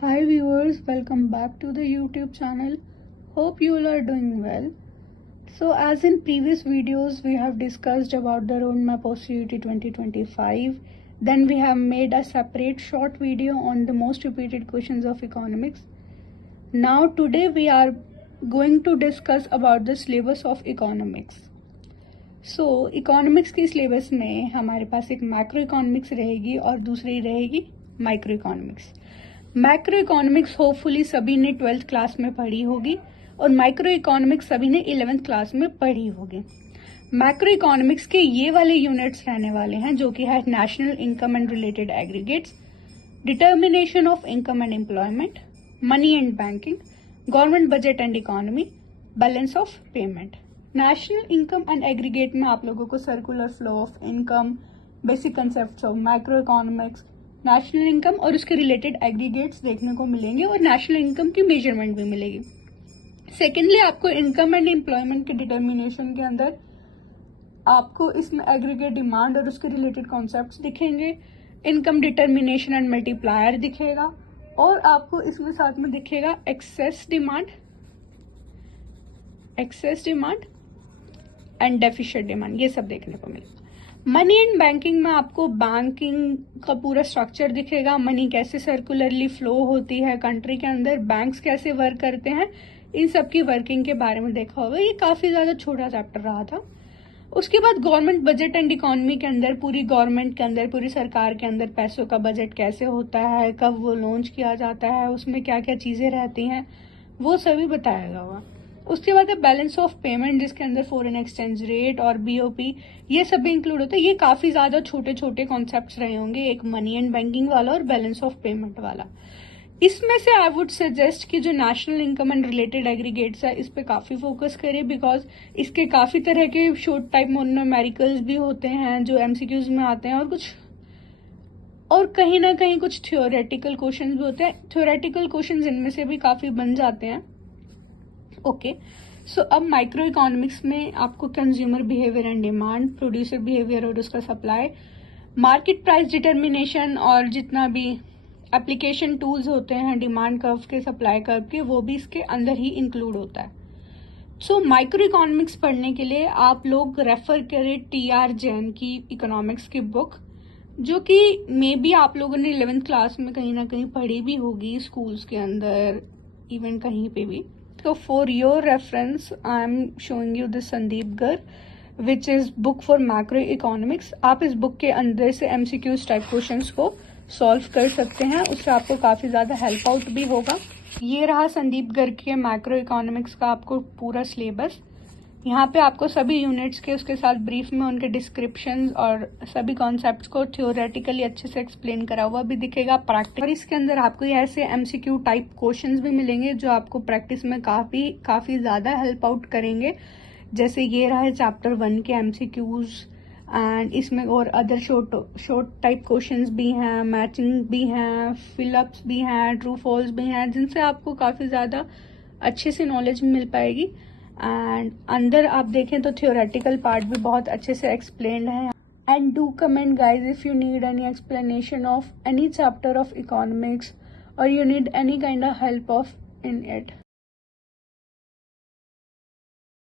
Hi viewers, welcome back to the YouTube channel. Hope you all are doing well. So as in previous videos we have discussed about the roadmap of CUET 2025. Then we have made a separate short video on the most repeated questions of economics. Now today we are going to discuss about the syllabus of economics. So economics की syllabus में हमारे पास एक macro economics रहेगी और दूसरी रहेगी micro economics. Macro economics hopefully सभी ने 12th क्लास में पढ़ी होगी और माइक्रो इकोनॉमिक्स सभी ने 11th क्लास में पढ़ी होगी। मैक्रो इकोनॉमिक्स के ये वाले यूनिट्स रहने वाले हैं जो कि है national income and related aggregates, determination of income and employment, money and banking, government budget and economy, balance of payment. National income and aggregate में आप लोगों को circular flow of income, basic concept of micro economics, national income और उसके related aggregates देखने को मिलेंगे और नेशनल इनकम की मेजरमेंट भी मिलेगी। सेकेंडली आपको इनकम एंड एम्प्लॉयमेंट के डिटर्मिनेशन के अंदर आपको इसमें एग्रीगेट डिमांड और उसके रिलेटेड कॉन्सेप्ट्स दिखेंगे, इनकम डिटर्मिनेशन एंड मल्टीप्लायर दिखेगा और आपको इसमें साथ में दिखेगा excess demand and deficient demand, ये सब देखने को मिलेगा। मनी एंड बैंकिंग में आपको बैंकिंग का पूरा स्ट्रक्चर दिखेगा, मनी कैसे सर्कुलरली फ्लो होती है कंट्री के अंदर, बैंक्स कैसे वर्क करते हैं, इन सब की वर्किंग के बारे में देखा होगा। ये काफी ज्यादा छोटा चैप्टर रहा था। उसके बाद गवर्नमेंट बजट एंड इकोनॉमी के अंदर पूरी गवर्नमेंट के अंदर, पूरी सरकार के अंदर पैसों का बजट कैसे होता है, कब वो लॉन्च किया जाता है, उसमें क्या क्या चीजें रहती हैं, वो सभी बताया होगा। उसके बाद है बैलेंस ऑफ पेमेंट जिसके अंदर फॉरेन एक्सचेंज रेट और बीओपी ये सब भी इंक्लूड होता है। ये काफी ज्यादा छोटे छोटे कॉन्सेप्ट्स रहे होंगे, एक मनी एंड बैंकिंग वाला और बैलेंस ऑफ पेमेंट वाला। इसमें से आई वुड सजेस्ट कि जो national income and related aggregates है इस पे काफी फोकस करें, बिकॉज इसके काफी तरह के शॉर्ट टाइप न्यूमेरिकल्स भी होते हैं जो एमसीक्यूज में आते हैं और कहीं ना कहीं कुछ थ्योरेटिकल क्वेश्चन भी होते हैं। थ्योरेटिकल क्वेश्चन इनमें से भी काफी बन जाते हैं। ओके, सो अब माइक्रो इकोनॉमिक्स में आपको consumer behaviour and demand, producer behaviour और उसका सप्लाई, मार्केट प्राइस डिटर्मिनेशन और जितना भी एप्लीकेशन टूल्स होते हैं डिमांड कर्व के, सप्लाई कर्व के, वो भी इसके अंदर ही इंक्लूड होता है। सो माइक्रो इकोनॉमिक्स पढ़ने के लिए आप लोग रेफर करें TR जैन की इकोनॉमिक्स की बुक, जो कि मे बी आप लोगों ने 11th क्लास में कहीं ना कहीं पढ़ी भी होगी, स्कूल्स के अंदर, इवन कहीं पे भी। So for your reference, I am showing you the Sandeep गर, which is book for macroeconomics. आप इस बुक के अंदर से MCQs टाइप क्वेश्चंस को सॉल्व कर सकते हैं, उससे आपको काफी ज्यादा हेल्प आउट भी होगा। ये रहा संदीप गर के मैक्रो इकोनॉमिक्स का आपको पूरा सिलेबस। यहाँ पे आपको सभी यूनिट्स के उसके साथ ब्रीफ में उनके डिस्क्रिप्शंस और सभी कॉन्सेप्ट्स को थ्योरेटिकली अच्छे से एक्सप्लेन करा हुआ भी दिखेगा, प्रैक्टिस। और इसके अंदर आपको ये ऐसे MCQ टाइप क्वेश्चंस भी मिलेंगे जो आपको प्रैक्टिस में काफी ज्यादा हेल्प आउट करेंगे। जैसे ये रहा है चैप्टर 1 के MCQs एंड इसमें और अदर शॉर्ट टाइप क्वेश्चंस भी हैं, मैचिंग भी हैं, फिलअप्स भी हैं, ट्रू फॉल्स भी हैं, जिनसे आपको काफी ज्यादा अच्छे से नॉलेज मिल पाएगी। एंड अंदर आप देखें तो थ्योरेटिकल पार्ट भी बहुत अच्छे से एक्सप्लेन्ड है। And do comment guys if you need any explanation of any chapter of economics और you need any kind of help of in it.